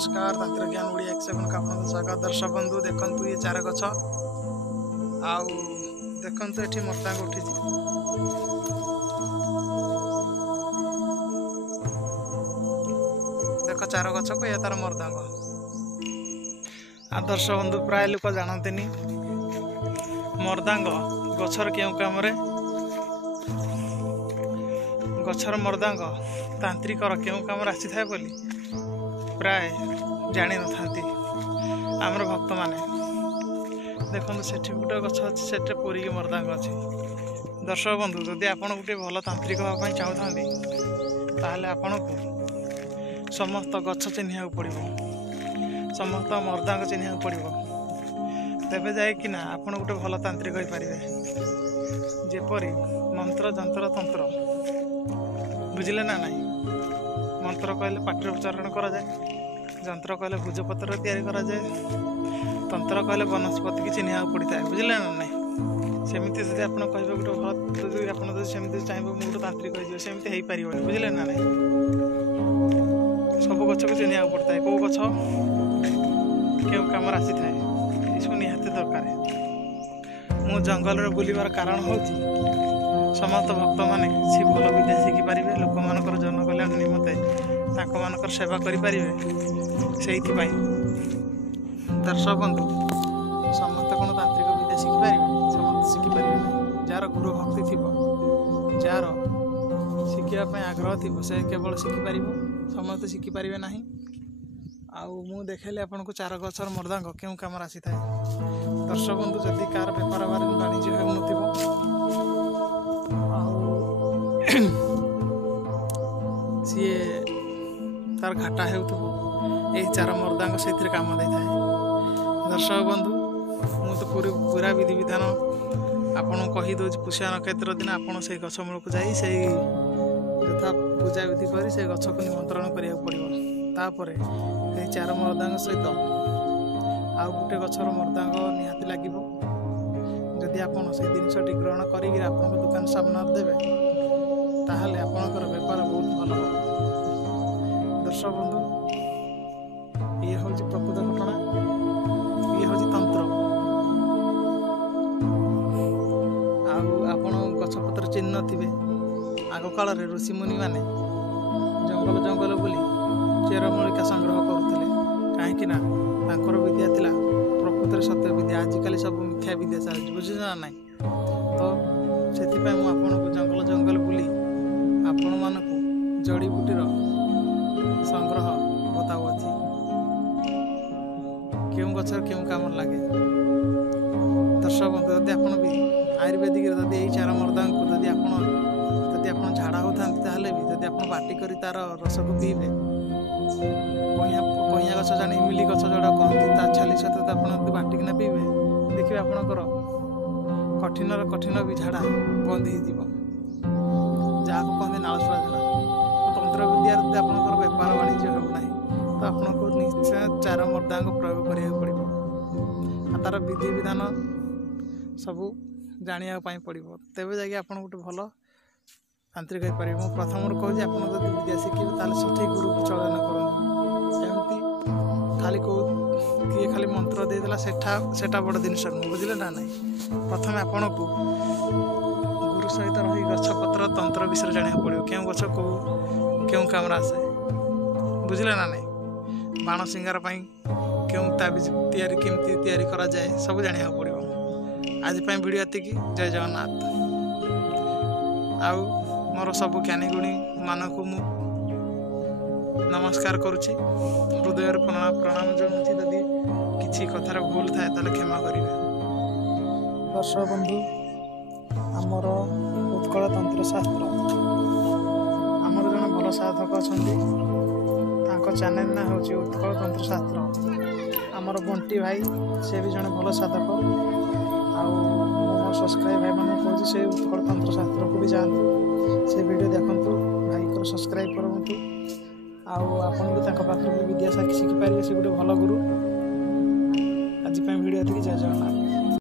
नमस्कार तंत्र ज्ञान ओडिया एक सेकंड आपन स्वागत दर्शक बंधु देखंतु ये चार गछ आउ देखंतु एठी मर्दांग उठी देख चार गछ को ये तार मर्दांग आदर्श बंधु प्राय लोक जानतेनी मर्दांग गछर केउ काम रे गछर मर्दांग तांत्रिकर केउ काम आसी थाए बोली प्राय जानी न थांती आमर भक्त माने देखो से गोटे गछ अच्छे से पूरी मर्दांग अच्छे दर्शक बंधु जदि आपड़ गोटे भल तांत्रिक हाँपाई चाहूँ ताहले आपन को समस्त गछ चिन्ह पड़ो समस्त मर्दांग चिन्ह पड़ो तेबे जाए आपन गोटे भल तांत्रिक हो पारे जेपरी मंत्र जंत्र तंत्र बुझिले ना नहीं मंत्र कहले पाटर उच्चारण करा जाए जंत्र कहले भुजपत्र तैयारी करा जाए तंत्र कहले वनस्पति की चिन्ह पड़ता है बुझिले ना नहीं सेमती जब आप कहे गोटे भल सेमती चाहिए मुझे गोटे तांत्रिक सेमती हो पार बुझिले ना नहीं सब गछ को चिन्ह पड़ता है कौ गछ क्यों कम आसी थाए सब निहाती दरकार मु जंगल में बुलवार कारण हूँ समस्त भक्त माने किसी भल विद्या शिखि पारे लोक मानकर जन कल्याण निमंते तांकर सेवा करें से दर्शक बंधु समस्त कौन तांत्रिक विद्या शिखिपारे समस्त शिखिपारे जार गुरु भक्ति थी जार शिखापी आग्रह थी से केवल शिखिपार समस्त शिखिपारे ना आउ मु देखेली आपन को चार गछर मर्दांग क्यों काम आसी थाए दर्शक बंधु जदि कार बेपार वाणिज्य हो सी तार घाटा हो चार मर्दांग से काम दे था दर्शक बंधु मु तो पूरा विधि विधान आपन कही दौर पुष्या नक्षत्र दिन आपड़ से गछ मूल को जाई से यथा पूजा विधि कर से गछ को निमंत्रण करा पड़ोपर ये चार मर्दांग सहित आउ गोटे गछर मर्दांग निहाती लगे जदि आपन से जिनटी ग्रहण कर दुकान सामना देवे ताहले आपनकर बेपार बहुत भल हो दर्शक बंधु ये हूँ प्रकृत घटना ये हूँ तंत्र आपण गछपत्र चिन्ह थे आग काल ऋषिमुनि माने जंगल जंगल बुली चेरमूलिका संग्रह करुले कहीं विद्या थिला प्रकृत सत्य विद्या आजिकल सब मिथ्या विद्या चलती बुझे ना ना तो से आपको जंगल जंगल बुली आपण मानक जड़ी बूटीर संग्रह बताऊँगी क्यों गचर क्यों काम लगे दर्शक बंधु जदि आप भी आयुर्वेदिक जदि यही चार मर्दांग को जदि आप झाड़ा होता भी जदि आप बाटी कर तार रस को पीबे कहिया गछ जाने इमिली गछ जोड़ा कहती तार छाली सहित आप बाटिकिना पीबे देखिए आपणकर कठिन कठिन भी झाड़ा बंद हो जहाँ को कहते नालसुआ झाड़ा तंत्र विद्या आपंकर बेपार वाणिज्य होना तो आपको निश्चय चार मर्दांग प्रयोग करा पड़ो तार विधि विधान सबू जाना पड़ो तेज जा आप गोटे भल तांत्रिक हो पारे मुझे प्रथम कहूँ आप विद्या शिखे ताल सठिक गुरु चलन करमती खाली कौ किए खाली मंत्र देदेला सेटा बड़ जिनस नुह बुझे ना ना प्रथम आपण को गुरु सहित रही गछपत्र तंत्र विषय जाना पड़ो क्यों गछ को क्यों काम आसे बुझे ना ना बाण सिंगार क्यों ताबिज तैयारी केमती तैयारी करा जाए सब जाना पड़ो आज वीडियो एतिकी जय जगन्नाथ आउ मोर सब ज्ञानी गुणी मानक मु नमस्कार करुच्ची हृदय प्रणाम जनाऊँगी जदि किसी कथार भूल थाए ताले क्षमा करेंगे दर्शक बंधु आमर उत्कल तंत्र शास्त्र आमर जन भल साधक अच्छा चैनल ना हूँ उत्कल तंत्र शास्त्र आमर बंटी भाई से भी जन भल साधक आो सब्सक्राइब भाई मैंने कहूँ से उत्कल तंत्र शास्त्र को भी जातु से वीडियो देखु भाई को सब्सक्राइब करूँ आपन भी पाखे भी विद्या शिखिपारे से गोटे भल गुरु आज वीडियो जय जगन्नाथ।